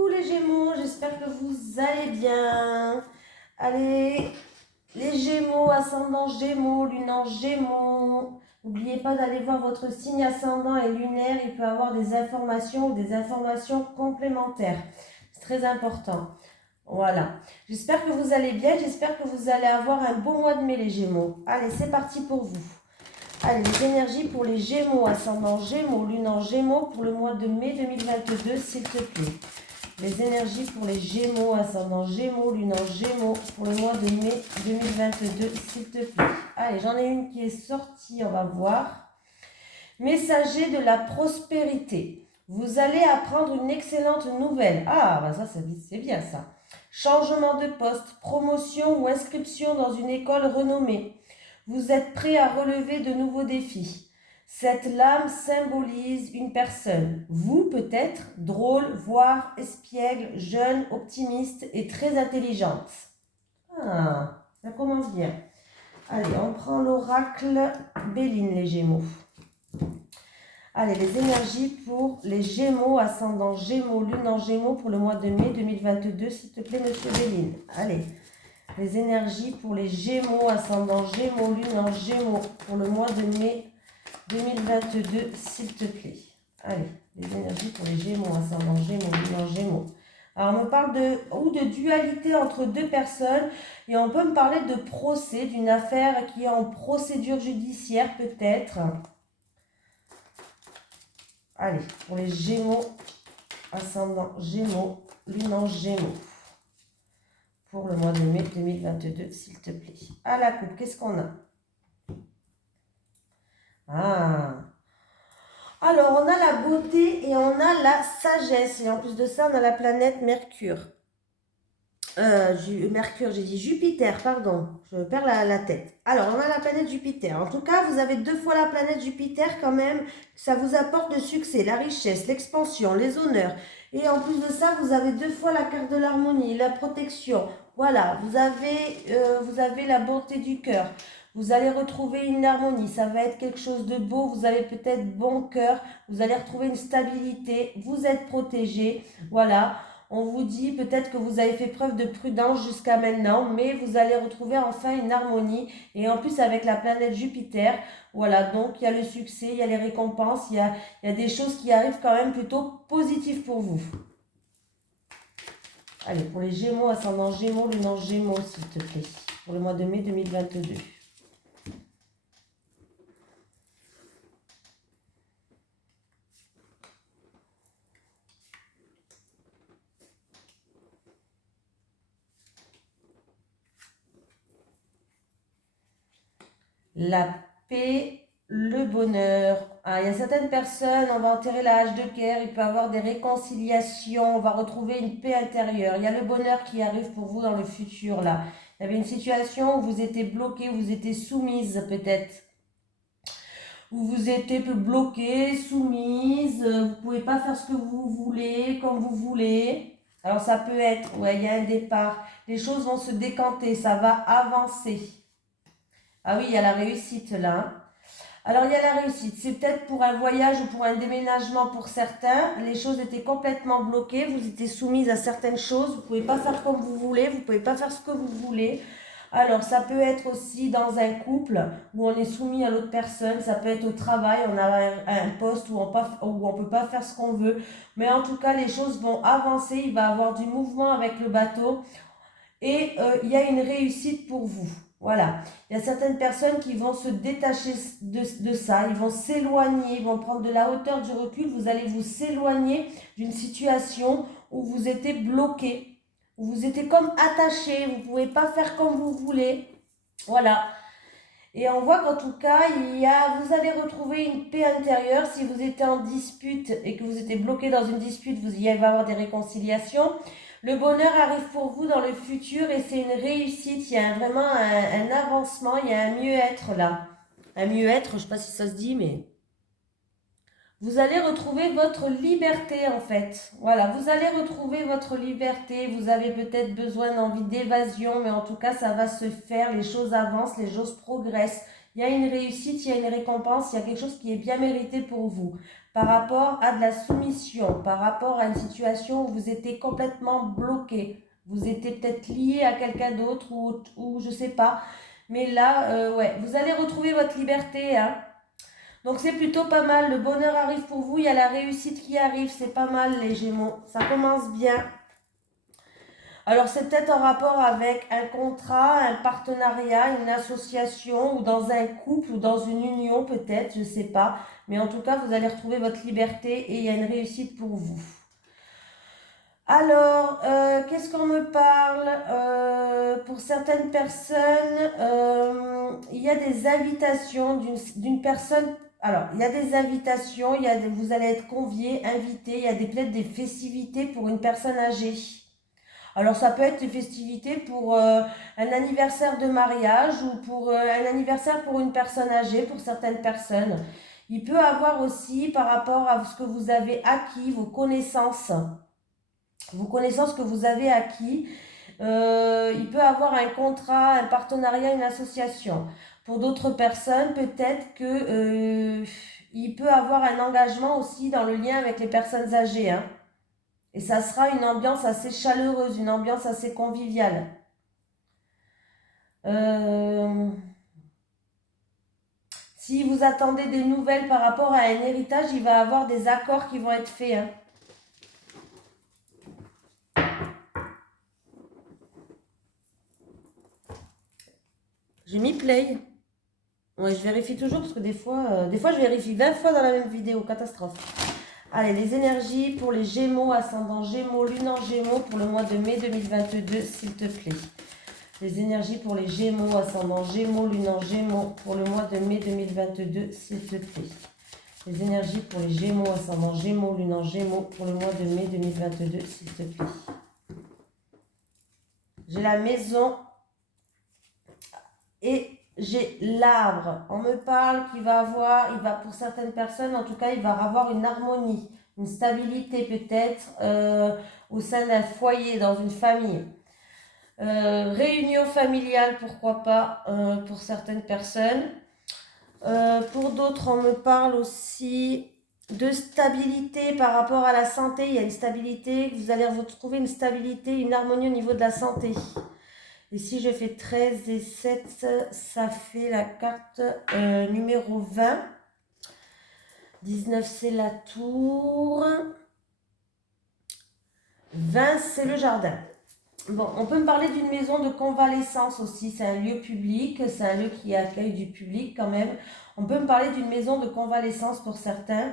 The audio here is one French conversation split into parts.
Coucou les Gémeaux, j'espère que vous allez bien. Allez, les Gémeaux, ascendant Gémeaux, lune en Gémeaux. N'oubliez pas d'aller voir votre signe ascendant et lunaire, il peut avoir des informations ou des informations complémentaires. C'est très important. Voilà. J'espère que vous allez bien, j'espère que vous allez avoir un beau mois de mai les Gémeaux. Allez, c'est parti pour vous. Allez, les énergies pour les Gémeaux, ascendant Gémeaux, lune en Gémeaux pour le mois de mai 2022, s'il te plaît. Les énergies pour les Gémeaux, ascendant Gémeaux, lune en Gémeaux pour le mois de mai 2022, s'il te plaît. Allez, j'en ai une qui est sortie, on va voir. Messager de la prospérité. Vous allez apprendre une excellente nouvelle. Ah, bah ça, c'est bien ça. Changement de poste, promotion ou inscription dans une école renommée. Vous êtes prêt à relever de nouveaux défis. Cette lame symbolise une personne. Vous, peut-être, drôle, voire espiègle, jeune, optimiste et très intelligente. Ah, ça commence bien. Allez, on prend l'oracle Béline, les Gémeaux. Allez, les énergies pour les Gémeaux, ascendant Gémeaux, lune en Gémeaux pour le mois de mai 2022, s'il te plaît, monsieur Béline. Allez. Les énergies pour les Gémeaux, ascendant Gémeaux, lune en Gémeaux, pour le mois de mai 2022, s'il te plaît. Allez, les énergies pour les Gémeaux, ascendant Gémeaux, lune en Gémeaux. Alors, on me parle de dualité entre deux personnes et on peut me parler de procès, d'une affaire qui est en procédure judiciaire peut-être. Allez, pour les Gémeaux, ascendant Gémeaux, lune en Gémeaux. Pour le mois de mai 2022, s'il te plaît. À la coupe, qu'est-ce qu'on a? Ah. Alors, on a la beauté et on a la sagesse. Et en plus de ça, on a la planète Mercure. Mercure, j'ai dit Jupiter, pardon. Je perds la tête. Alors, on a la planète Jupiter. En tout cas, vous avez 2 fois la planète Jupiter quand même. Ça vous apporte le succès, la richesse, l'expansion, les honneurs. Et en plus de ça, vous avez 2 fois la carte de l'harmonie, la protection. Voilà, vous avez la bonté du cœur. Vous allez retrouver une harmonie, ça va être quelque chose de beau, vous avez peut-être bon cœur, vous allez retrouver une stabilité, vous êtes protégé, voilà. On vous dit peut-être que vous avez fait preuve de prudence jusqu'à maintenant, mais vous allez retrouver enfin une harmonie. Et en plus avec la planète Jupiter, voilà, donc il y a le succès, il y a les récompenses, il y a des choses qui arrivent quand même plutôt positives pour vous. Allez, pour les Gémeaux, ascendant Gémeaux, lune en Gémeaux, s'il te plaît, pour le mois de mai 2022. La paix, le bonheur. Ah, il y a certaines personnes, on va enterrer la hache de guerre, il peut y avoir des réconciliations, on va retrouver une paix intérieure. Il y a le bonheur qui arrive pour vous dans le futur, là. Il y avait une situation où vous étiez bloqué, vous étiez soumise peut-être. Où vous étiez bloqué, soumise, vous ne pouvez pas faire ce que vous voulez, comme vous voulez. Alors ça peut être, ouais, il y a un départ. Les choses vont se décanter, ça va avancer. Ah oui, il y a la réussite là. Alors, il y a la réussite. C'est peut-être pour un voyage ou pour un déménagement pour certains. Les choses étaient complètement bloquées. Vous étiez soumise à certaines choses. Vous ne pouvez pas faire comme vous voulez. Vous ne pouvez pas faire ce que vous voulez. Alors, ça peut être aussi dans un couple où on est soumis à l'autre personne. Ça peut être au travail. On a un poste où on ne peut pas faire ce qu'on veut. Mais en tout cas, les choses vont avancer. Il va y avoir du mouvement avec le bateau. Et il y a une réussite pour vous. Voilà, il y a certaines personnes qui vont se détacher de ça, ils vont s'éloigner, ils vont prendre de la hauteur, du recul, vous allez vous s'éloigner d'une situation où vous étiez bloqué, où vous étiez comme attaché, vous ne pouvez pas faire comme vous voulez. Voilà. Et on voit qu'en tout cas, vous allez retrouver une paix intérieure. Si vous étiez en dispute et que vous étiez bloqué dans une dispute, il va y avoir des réconciliations. Le bonheur arrive pour vous dans le futur et c'est une réussite. Il y a vraiment un avancement, il y a un mieux-être là. Un mieux-être, je ne sais pas si ça se dit, mais... Vous allez retrouver votre liberté en fait. Voilà, vous allez retrouver votre liberté. Vous avez peut-être besoin d'envie d'évasion, mais en tout cas, ça va se faire. Les choses avancent, les choses progressent. Il y a une réussite, il y a une récompense, il y a quelque chose qui est bien mérité pour vous. Par rapport à de la soumission, par rapport à une situation où vous étiez complètement bloqué. Vous étiez peut-être lié à quelqu'un d'autre ou je sais pas. Mais là, ouais, vous allez retrouver votre liberté, hein. Donc c'est plutôt pas mal. Le bonheur arrive pour vous, il y a la réussite qui arrive. C'est pas mal les Gémeaux. Ça commence bien. Alors c'est peut-être en rapport avec un contrat, un partenariat, une association ou dans un couple ou dans une union peut-être, je ne sais pas. Mais en tout cas, vous allez retrouver votre liberté et il y a une réussite pour vous. Alors, qu'est-ce qu'on me parle? Pour certaines personnes, il y a des invitations d'une personne. Alors, il y a des invitations, vous allez être conviés, invités, il y a peut-être des festivités pour une personne âgée. Alors ça peut être des festivités pour un anniversaire de mariage ou pour un anniversaire pour une personne âgée, pour certaines personnes. Il peut avoir aussi par rapport à ce que vous avez acquis, vos connaissances que vous avez acquis. Il peut avoir un contrat, un partenariat, une association. Pour d'autres personnes, peut-être que il peut avoir un engagement aussi dans le lien avec les personnes âgées, hein. Et ça sera une ambiance assez chaleureuse, une ambiance assez conviviale. Si vous attendez des nouvelles par rapport à un héritage, il va y avoir des accords qui vont être faits, hein. J'ai mis play. Ouais, je vérifie toujours parce que des fois je vérifie 20 fois dans la même vidéo. Catastrophe. Allez, les énergies pour les Gémeaux, ascendant Gémeaux, lune en Gémeaux pour le mois de mai 2022, s'il te plaît. Les énergies pour les Gémeaux, ascendant Gémeaux, lune en Gémeaux pour le mois de mai 2022, s'il te plaît. Les énergies pour les Gémeaux, ascendant Gémeaux, lune en Gémeaux pour le mois de mai 2022, s'il te plaît. J'ai la maison et j'ai l'arbre. On me parle qu'il va avoir, pour certaines personnes en tout cas, il va avoir une harmonie, une stabilité peut-être au sein d'un foyer, dans une famille. Réunion familiale, pourquoi pas, pour certaines personnes. Pour d'autres, on me parle aussi de stabilité par rapport à la santé. Il y a une stabilité, vous allez retrouver une stabilité, une harmonie au niveau de la santé. Et si je fais 13 et 7, ça fait la carte numéro 20. 19, c'est la tour. 20, c'est le jardin. Bon, on peut me parler d'une maison de convalescence aussi. C'est un lieu public, c'est un lieu qui accueille du public quand même. On peut me parler d'une maison de convalescence pour certains.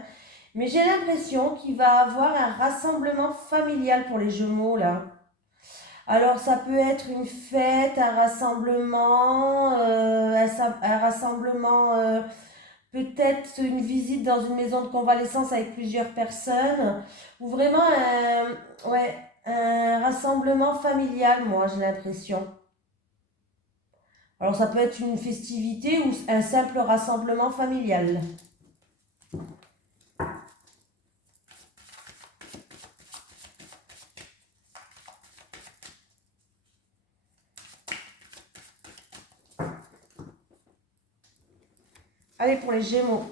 Mais j'ai l'impression qu'il va avoir un rassemblement familial pour les Gémeaux là. Alors ça peut être une fête, un rassemblement, peut-être une visite dans une maison de convalescence avec plusieurs personnes, ou vraiment un rassemblement familial, moi j'ai l'impression. Alors ça peut être une festivité ou un simple rassemblement familial. Allez pour les Gémeaux.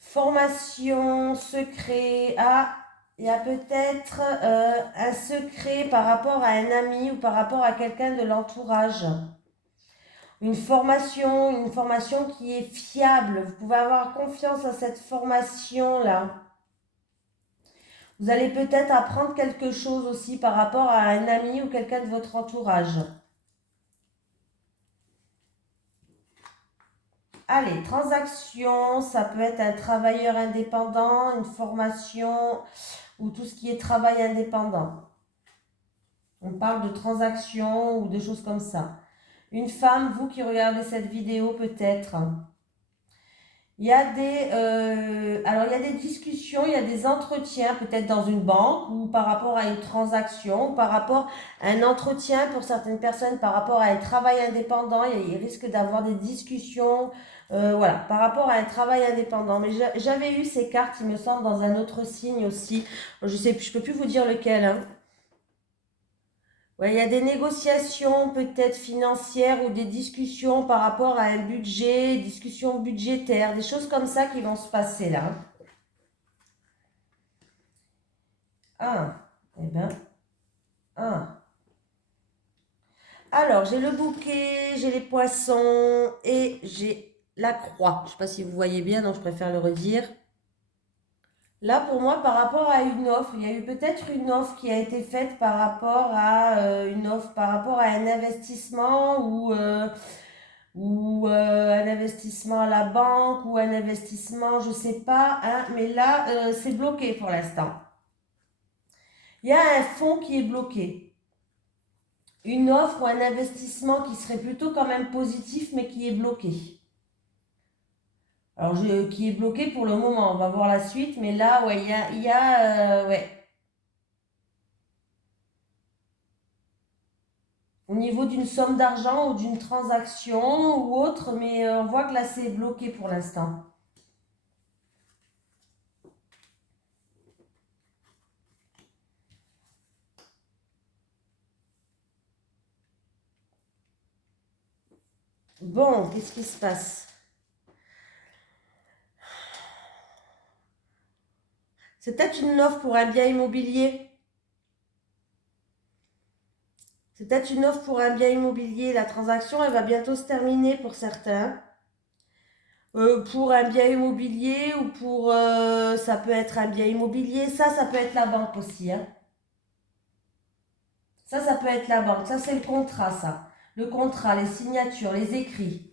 Formation, secret. Ah, il y a peut-être un secret par rapport à un ami ou par rapport à quelqu'un de l'entourage. Une formation qui est fiable. Vous pouvez avoir confiance à cette formation-là. Vous allez peut-être apprendre quelque chose aussi par rapport à un ami ou quelqu'un de votre entourage. Allez, transaction, ça peut être un travailleur indépendant, une formation ou tout ce qui est travail indépendant. On parle de transaction ou de choses comme ça. Une femme, vous qui regardez cette vidéo peut-être. Alors il y a des discussions, il y a des entretiens peut-être dans une banque ou par rapport à une transaction, ou par rapport à un entretien pour certaines personnes, par rapport à un travail indépendant, il risque d'avoir des discussions, voilà, par rapport à un travail indépendant. Mais j'avais eu ces cartes, il me semble, dans un autre signe aussi. Je peux plus vous dire lequel, hein. Ouais, il y a des négociations peut-être financières ou des discussions par rapport à un budget, discussions budgétaires, des choses comme ça qui vont se passer là. Ah, eh ben, ah. Alors, j'ai le bouquet, j'ai les poissons et j'ai la croix. Je ne sais pas si vous voyez bien, donc je préfère le redire. Là, pour moi, par rapport à une offre, il y a eu peut-être une offre qui a été faite par rapport à une offre, par rapport à un investissement ou un investissement à la banque ou un investissement, je sais pas, hein, mais là, c'est bloqué pour l'instant. Il y a un fonds qui est bloqué. Une offre ou un investissement qui serait plutôt quand même positif, mais qui est bloqué. Alors, qui est bloqué pour le moment, on va voir la suite, mais là, ouais, ouais. Au niveau d'une somme d'argent ou d'une transaction ou autre, mais on voit que là, c'est bloqué pour l'instant. Bon, qu'est-ce qui se passe? C'est peut-être une offre pour un bien immobilier. C'est peut-être une offre pour un bien immobilier. La transaction, elle va bientôt se terminer pour certains. Pour un bien immobilier ou ça peut être un bien immobilier. Ça peut être la banque aussi, hein. Ça peut être la banque. Ça, c'est le contrat, ça. Le contrat, les signatures, les écrits.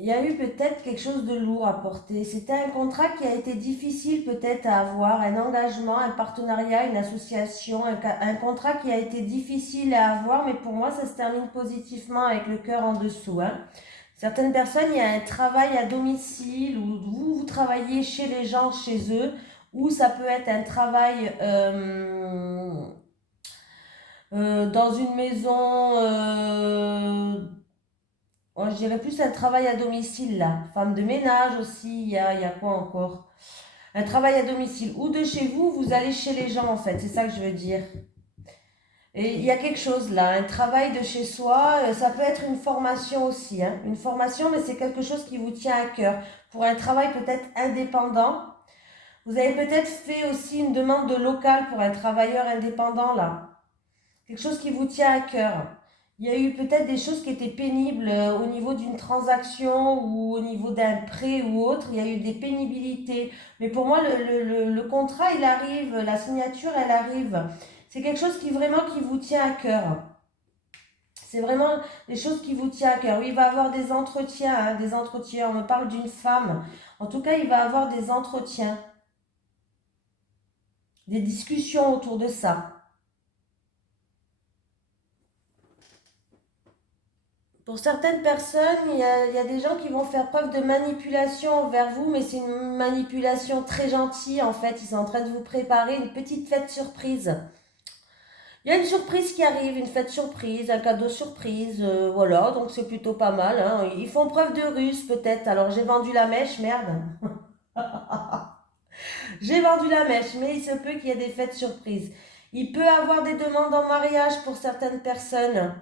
Il y a eu peut-être quelque chose de lourd à porter. C'était un contrat qui a été difficile peut-être à avoir, un engagement, un partenariat, une association, un contrat qui a été difficile à avoir, mais pour moi, ça se termine positivement avec le cœur en dessous, hein. Certaines personnes, il y a un travail à domicile où vous travaillez chez les gens, chez eux, ou ça peut être un travail dans une maison. Je dirais plus un travail à domicile là. Femme de ménage aussi, il y a quoi encore? Un travail à domicile. Ou de chez vous, vous allez chez les gens en fait, c'est ça que je veux dire. Et il y a quelque chose là, un travail de chez soi, ça peut être une formation aussi, hein. Une formation, mais c'est quelque chose qui vous tient à cœur. Pour un travail peut-être indépendant, vous avez peut-être fait aussi une demande de local pour un travailleur indépendant là. Quelque chose qui vous tient à cœur. Il y a eu peut-être des choses qui étaient pénibles au niveau d'une transaction ou au niveau d'un prêt ou autre. Il y a eu des pénibilités. Mais pour moi, le contrat, il arrive, la signature, elle arrive. C'est quelque chose qui vraiment qui vous tient à cœur. C'est vraiment des choses qui vous tiennent à cœur. Oui, il va y avoir des entretiens, hein, des entretiens. On me parle d'une femme. En tout cas, il va y avoir des entretiens, des discussions autour de ça. Pour certaines personnes, il y a des gens qui vont faire preuve de manipulation envers vous, mais c'est une manipulation très gentille en fait. Ils sont en train de vous préparer une petite fête surprise. Il y a une surprise qui arrive, une fête surprise, un cadeau surprise, voilà, donc c'est plutôt pas mal, hein. Ils font preuve de ruse peut-être. Alors j'ai vendu la mèche, merde. J'ai vendu la mèche, mais il se peut qu'il y ait des fêtes surprises. Il peut avoir des demandes en mariage pour certaines personnes.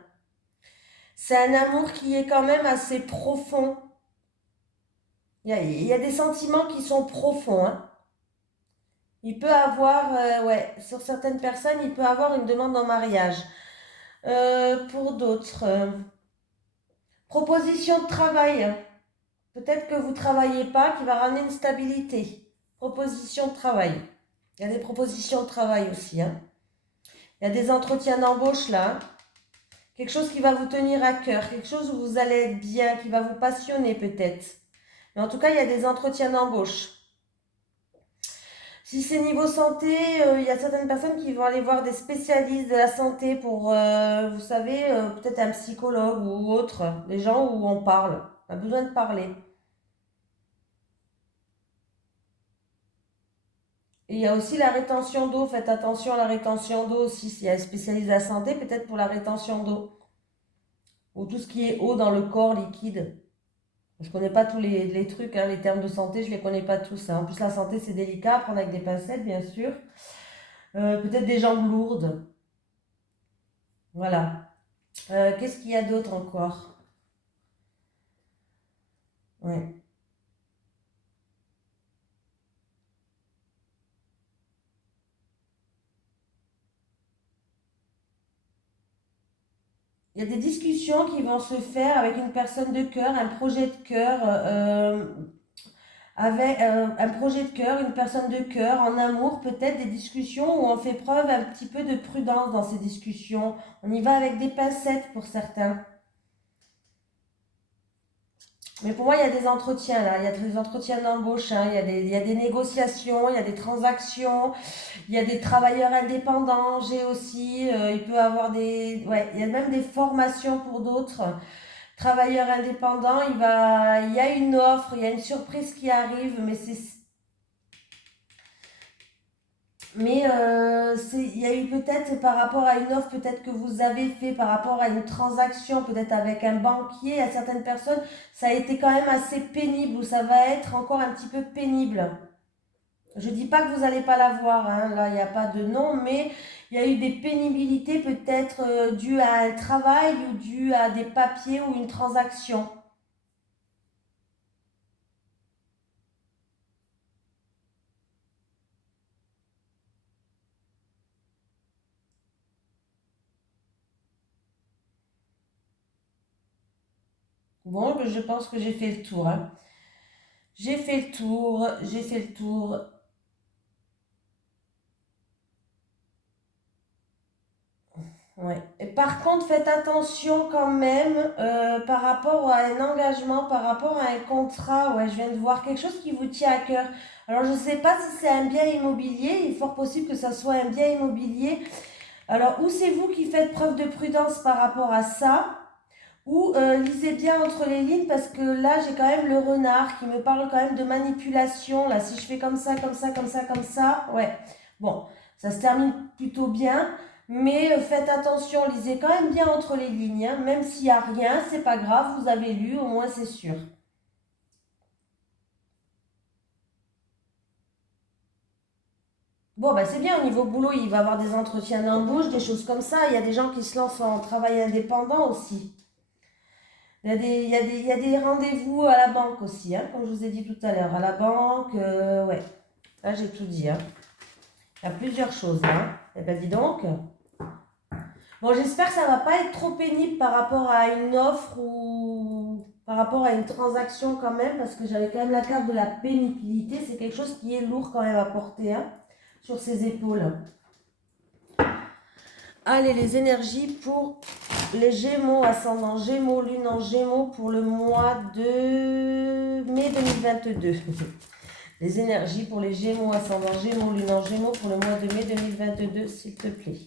C'est un amour qui est quand même assez profond. Il y a des sentiments qui sont profonds, hein. Il peut avoir, ouais, sur certaines personnes, il peut avoir une demande en mariage. Pour d'autres, proposition de travail. Peut-être que vous ne travaillez pas, qui va ramener une stabilité. Proposition de travail. Il y a des propositions de travail aussi, hein. Il y a des entretiens d'embauche là, hein. Quelque chose qui va vous tenir à cœur, quelque chose où vous allez être bien, qui va vous passionner peut-être. Mais en tout cas, il y a des entretiens d'embauche. Si c'est niveau santé, il y a certaines personnes qui vont aller voir des spécialistes de la santé pour, vous savez, peut-être un psychologue ou autre, des gens où on parle. On a besoin de parler. Et il y a aussi la rétention d'eau. Faites attention à la rétention d'eau aussi. S'il y a un spécialiste de la santé, peut-être pour la rétention d'eau. Ou tout ce qui est eau dans le corps liquide. Je connais pas tous les trucs, hein, les termes de santé, je les connais pas tous, hein. En plus, la santé, c'est délicat à prendre avec des pincettes, bien sûr. Peut-être des jambes lourdes. Voilà. Qu'est-ce qu'il y a d'autre encore? Ouais. Il y a des discussions qui vont se faire avec une personne de cœur, un projet de cœur, avec un projet de cœur, une personne de cœur, en amour, peut-être des discussions où on fait preuve un petit peu de prudence dans ces discussions. On y va avec des pincettes pour certains. Mais pour moi, il y a des entretiens là, il y a des entretiens d'embauche, hein, il y a des négociations, il y a des transactions, il y a des travailleurs indépendants, j'ai aussi, il peut avoir des... Ouais, il y a même des formations pour d'autres. Travailleurs indépendants, il y a une offre, il y a une surprise qui arrive, il y a eu peut-être par rapport à une offre peut-être que vous avez fait, par rapport à une transaction peut-être avec un banquier, à certaines personnes, ça a été quand même assez pénible ou ça va être encore un petit peu pénible. Je dis pas que vous n'allez pas l'avoir, hein, là il n'y a pas de non, mais il y a eu des pénibilités peut-être dues à un travail ou dues à des papiers ou une transaction. Bon, je pense que j'ai fait le tour, hein. J'ai fait le tour, j'ai fait le tour. Ouais. Et par contre, faites attention quand même par rapport à un engagement, par rapport à un contrat. Ouais, je viens de voir quelque chose qui vous tient à cœur. Alors, je ne sais pas si c'est un bien immobilier. Il est fort possible que ça soit un bien immobilier. Alors, ou c'est vous qui faites preuve de prudence par rapport à ça, ou lisez bien entre les lignes parce que là, j'ai quand même le renard qui me parle quand même de manipulation. Là, si je fais comme ça, comme ça, comme ça, comme ça, ouais. Bon, ça se termine plutôt bien, mais faites attention, lisez quand même bien entre les lignes, hein. Même s'il n'y a rien, c'est pas grave, vous avez lu, au moins c'est sûr. Bon, bah c'est bien, au niveau boulot, il va y avoir des entretiens d'embauche, des choses comme ça. Il y a des gens qui se lancent en travail indépendant aussi. Il y a des rendez-vous à la banque aussi, hein, comme je vous ai dit tout à l'heure. À la banque, ouais. Là, j'ai tout dit, hein. Il y a plusieurs choses, hein. Eh ben, dis donc. Bon, j'espère que ça va pas être trop pénible par rapport à une offre ou par rapport à une transaction quand même, parce que j'avais quand même la carte de la pénibilité. C'est quelque chose qui est lourd quand même à porter, hein, sur ses épaules. Allez, les énergies pour les Gémeaux, ascendant Gémeaux, lune en Gémeaux pour le mois de mai 2022. Les énergies pour les Gémeaux, ascendant Gémeaux, lune en Gémeaux pour le mois de mai 2022, s'il te plaît.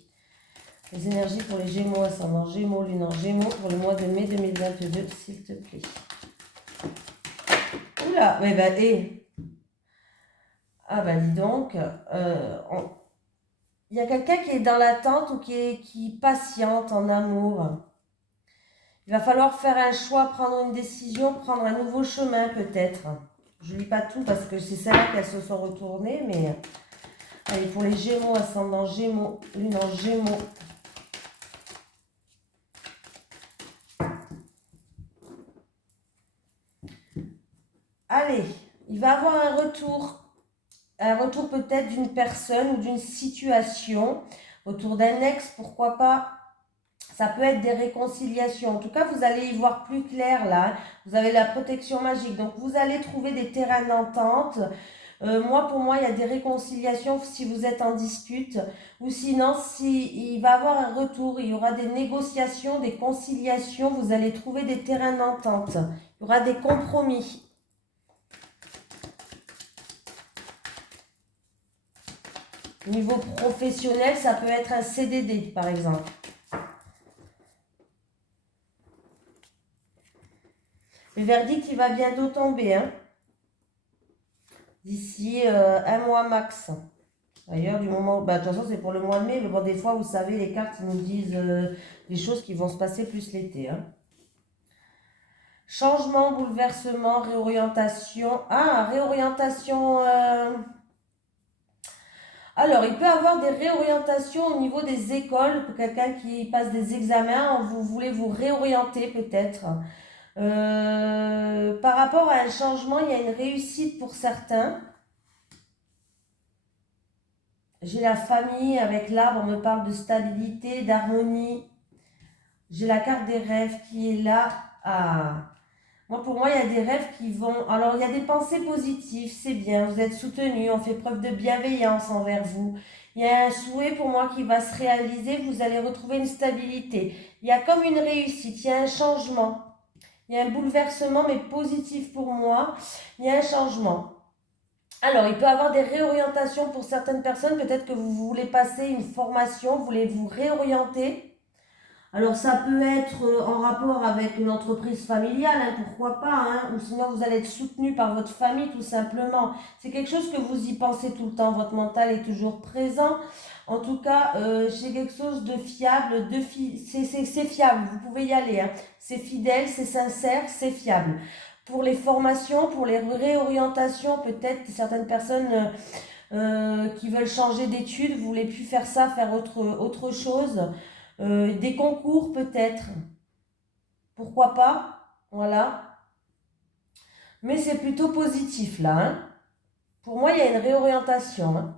Les énergies pour les Gémeaux, ascendant Gémeaux, lune en Gémeaux pour le mois de mai 2022, s'il te plaît. Oula, mais bah, ah bah dis donc, il y a quelqu'un qui est dans l'attente ou qui patiente en amour. Il va falloir faire un choix, prendre une décision, prendre un nouveau chemin peut-être. Je ne lis pas tout parce que c'est celle-là qu'elles se sont retournées, mais allez, pour les Gémeaux, ascendant Gémeaux, lune en Gémeaux. Allez, il va avoir un retour peut-être d'une personne ou d'une situation, autour d'un ex, pourquoi pas. Ça peut être des réconciliations. En tout cas, vous allez y voir plus clair là. Vous avez la protection magique. Donc, vous allez trouver des terrains d'entente. Pour moi, il y a des réconciliations si vous êtes en dispute. Ou sinon, si il va y avoir un retour, il y aura des négociations, des conciliations. Vous allez trouver des terrains d'entente. Il y aura des compromis. Au niveau professionnel, ça peut être un CDD, par exemple. Le verdict, il va bientôt tomber, hein. D'ici un mois max. D'ailleurs, du moment, bah, de toute façon, c'est pour le mois de mai, mais bon, des fois, vous savez, les cartes, ils nous disent des choses qui vont se passer plus l'été, hein. Changement, bouleversement, réorientation. Ah, réorientation. Alors, il peut y avoir des réorientations au niveau des écoles. Pour quelqu'un qui passe des examens, vous voulez vous réorienter peut-être. Par rapport à un changement, il y a une réussite pour certains. J'ai la famille avec l'arbre, on me parle de stabilité, d'harmonie. J'ai la carte des rêves qui est là. Ah. Moi, pour moi, il y a des rêves qui vont... Alors, il y a des pensées positives, c'est bien, vous êtes soutenu, on fait preuve de bienveillance envers vous. Il y a un souhait pour moi qui va se réaliser, vous allez retrouver une stabilité. Il y a comme une réussite, il y a un changement. Il y a un bouleversement, mais positif pour moi. Il y a un changement. Alors, il peut y avoir des réorientations pour certaines personnes. Peut-être que vous voulez passer une formation, vous voulez vous réorienter. Alors, ça peut être en rapport avec une entreprise familiale, hein, pourquoi pas, hein, ou sinon vous allez être soutenu par votre famille tout simplement. C'est quelque chose que vous y pensez tout le temps, votre mental est toujours présent. En tout cas, c'est quelque chose de fiable, c'est fiable, vous pouvez y aller, hein. C'est fidèle, c'est sincère, c'est fiable. Pour les formations, pour les réorientations, peut-être certaines personnes qui veulent changer d'études, vous voulez plus faire ça, faire autre chose. Des concours peut-être, pourquoi pas, voilà. Mais c'est plutôt positif là, hein. Pour moi, il y a une réorientation, hein.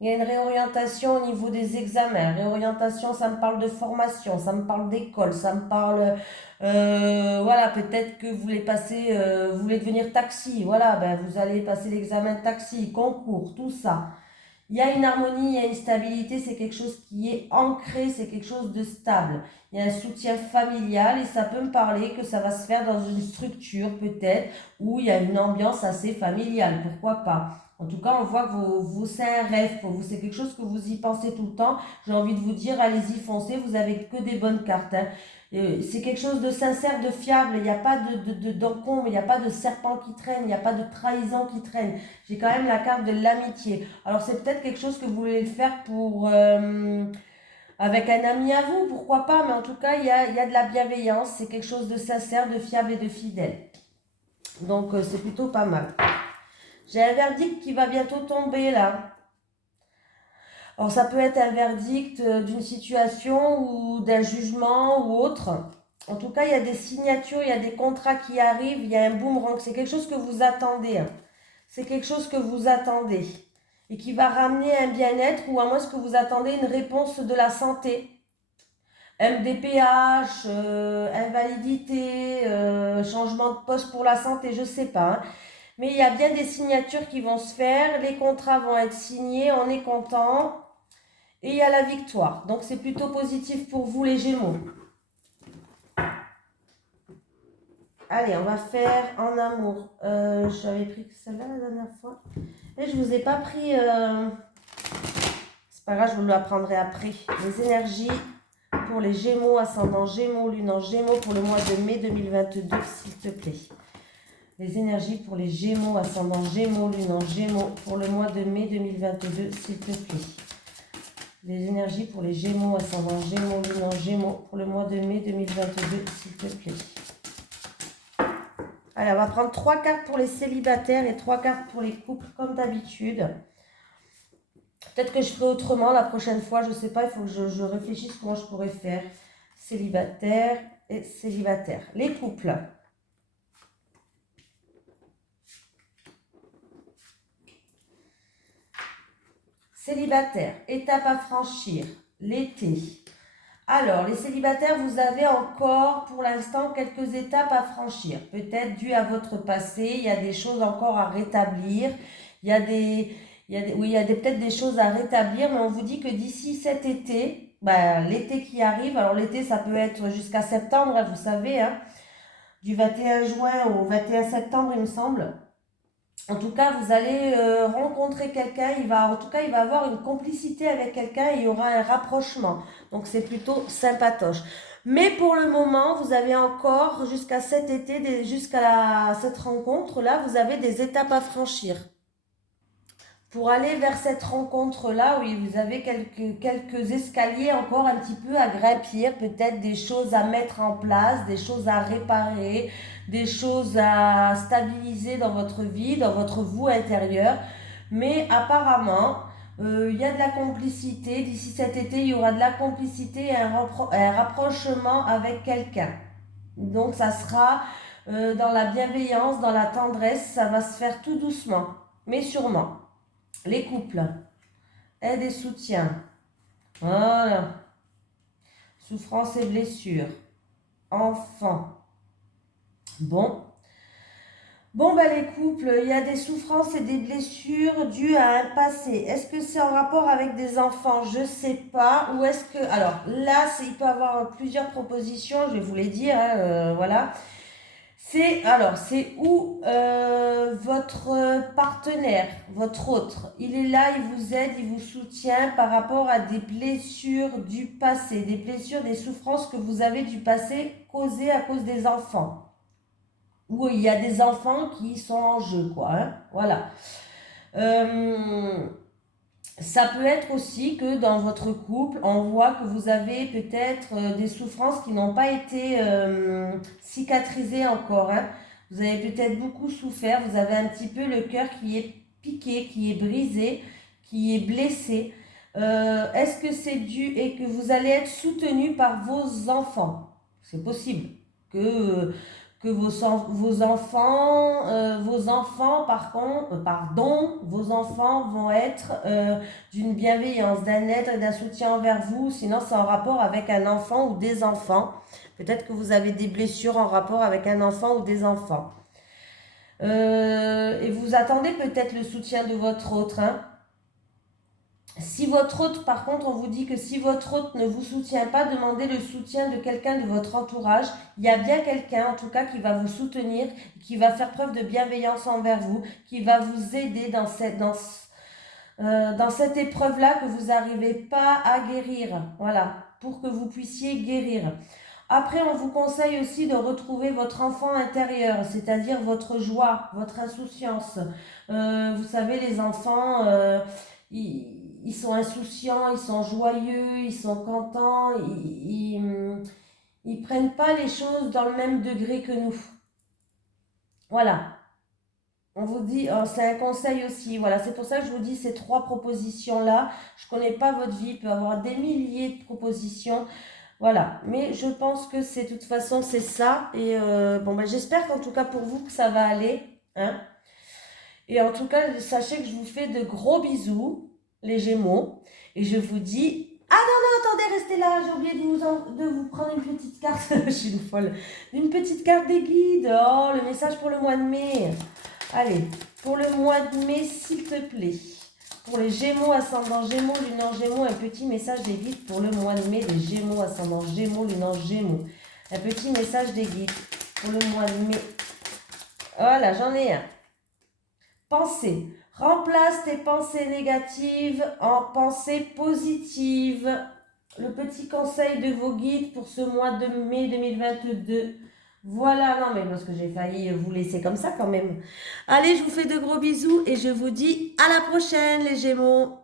Il y a une réorientation au niveau des examens. Réorientation, ça me parle de formation, ça me parle d'école, ça me parle... voilà, peut-être que vous voulez passer, vous voulez devenir taxi. Voilà, ben, vous allez passer l'examen de taxi, concours, tout ça. Il y a une harmonie, il y a une stabilité, c'est quelque chose qui est ancré, c'est quelque chose de stable. Il y a un soutien familial et ça peut me parler que ça va se faire dans une structure peut-être où il y a une ambiance assez familiale, pourquoi pas. En tout cas, on voit que c'est un rêve pour vous, c'est quelque chose que vous y pensez tout le temps. J'ai envie de vous dire, allez-y, foncez, vous avez que des bonnes cartes, hein. C'est quelque chose de sincère, de fiable, il n'y a pas d'encombre, il n'y a pas de serpent qui traîne, il n'y a pas de trahison qui traîne. J'ai quand même la carte de l'amitié. Alors c'est peut-être quelque chose que vous voulez le faire pour avec un ami à vous, pourquoi pas, mais en tout cas il y a de la bienveillance, c'est quelque chose de sincère, de fiable et de fidèle. Donc c'est plutôt pas mal. J'ai un verdict qui va bientôt tomber là. Alors ça peut être un verdict d'une situation ou d'un jugement ou autre. En tout cas, il y a des signatures, il y a des contrats qui arrivent, il y a un boomerang. C'est quelque chose que vous attendez, hein. C'est quelque chose que vous attendez et qui va ramener un bien-être ou à moins que vous attendez une réponse de la santé. MDPH, invalidité, changement de poste pour la santé, je ne sais pas, hein. Mais il y a bien des signatures qui vont se faire, les contrats vont être signés, on est content. Et il y a la victoire. Donc c'est plutôt positif pour vous les Gémeaux. Allez, on va faire en amour. J'avais pris celle-là la dernière fois. Et je ne vous ai pas pris... C'est pas grave, je vous l'apprendrai après. Les énergies pour les Gémeaux, ascendant Gémeaux, lune en Gémeaux pour le mois de mai 2022, s'il te plaît. Les énergies pour les Gémeaux, ascendant Gémeaux, lune en Gémeaux pour le mois de mai 2022, s'il te plaît. Les énergies pour les Gémeaux, ascendant Gémeaux, lune en Gémeaux pour le mois de mai 2022, s'il te plaît. Allez, on va prendre 3 cartes pour les célibataires et 3 cartes pour les couples, comme d'habitude. Peut-être que je ferai autrement la prochaine fois, je ne sais pas, il faut que je réfléchisse comment je pourrais faire. Célibataire et célibataire. Les couples. Célibataire, étape à franchir, l'été. Alors, les célibataires, vous avez encore pour l'instant quelques étapes à franchir. Peut-être dû à votre passé, il y a des choses encore à rétablir. Il y a peut-être des choses à rétablir, mais on vous dit que d'ici cet été, l'été qui arrive, alors l'été ça peut être jusqu'à septembre, hein, vous savez, hein, du 21 juin au 21 septembre il me semble. En tout cas, vous allez rencontrer quelqu'un, il va avoir une complicité avec quelqu'un et il y aura un rapprochement. Donc, c'est plutôt sympatoche. Mais pour le moment, vous avez encore jusqu'à cet été, jusqu'à cette rencontre-là, vous avez des étapes à franchir. Pour aller vers cette rencontre-là, oui, vous avez quelques escaliers encore un petit peu à gravir, peut-être des choses à mettre en place, des choses à réparer, des choses à stabiliser dans votre vie, dans votre vous intérieur. Mais apparemment, il y a de la complicité. D'ici cet été, il y aura de la complicité et un rapprochement avec quelqu'un. Donc ça sera dans la bienveillance, dans la tendresse, ça va se faire tout doucement, mais sûrement. Les couples, aide et soutien. Voilà. Souffrance et blessures. Enfants. Bon. Bon, bah, les couples, il y a des souffrances et des blessures dues à un passé. Est-ce que c'est en rapport avec des enfants? Je sais pas. Ou est-ce que... Alors, là, il peut y avoir plusieurs propositions, je vais vous les dire. Voilà. C'est où votre partenaire, votre autre, il est là, il vous aide, il vous soutient par rapport à des blessures du passé, des blessures, des souffrances que vous avez du passé causées à cause des enfants. Où il y a des enfants qui sont en jeu, quoi. Hein, voilà. Ça peut être aussi que dans votre couple, on voit que vous avez peut-être des souffrances qui n'ont pas été cicatrisées encore. Hein. Vous avez peut-être beaucoup souffert, vous avez un petit peu le cœur qui est piqué, qui est brisé, qui est blessé. Est-ce que c'est dû et que vous allez être soutenu par vos enfants? C'est possible que vos enfants, par contre, vos enfants vont être d'une bienveillance, d'un aide et d'un soutien envers vous. Sinon, c'est en rapport avec un enfant ou des enfants. Peut-être que vous avez des blessures en rapport avec un enfant ou des enfants. Et vous attendez peut-être le soutien de votre autre. Hein. Si votre hôte, par contre, on vous dit que si votre hôte ne vous soutient pas, demandez le soutien de quelqu'un de votre entourage. Il y a bien quelqu'un, en tout cas, qui va vous soutenir, qui va faire preuve de bienveillance envers vous, qui va vous aider dans cette épreuve-là que vous n'arrivez pas à guérir. Voilà, pour que vous puissiez guérir. Après, on vous conseille aussi de retrouver votre enfant intérieur, c'est-à-dire votre joie, votre insouciance. Vous savez, les enfants, ils sont insouciants, ils sont joyeux, ils sont contents, ils prennent pas les choses dans le même degré que nous. Voilà. On vous dit, c'est un conseil aussi. Voilà, c'est pour ça que je vous dis ces 3 propositions-là. Je connais pas votre vie, il peut y avoir des milliers de propositions. Voilà, mais je pense que de toute façon, c'est ça. Et bon, ben, j'espère qu'en tout cas pour vous, que ça va aller. Hein. Et en tout cas, sachez que je vous fais de gros bisous, les Gémeaux. Et je vous dis... Ah non, attendez, restez là. J'ai oublié de vous prendre une petite carte. Je suis une folle. Une petite carte des guides. Oh, le message pour le mois de mai. Allez, pour le mois de mai, s'il te plaît. Pour les Gémeaux, ascendant Gémeaux, lunan Gémeaux, un petit message des guides pour le mois de mai des Gémeaux, ascendant Gémeaux, lunan Gémeaux. Un petit message des guides pour le mois de mai. Voilà, j'en ai un. Pensée. Remplace tes pensées négatives en pensées positives. Le petit conseil de vos guides pour ce mois de mai 2022. Voilà, non mais parce que j'ai failli vous laisser comme ça quand même. Allez, je vous fais de gros bisous et je vous dis à la prochaine les Gémeaux.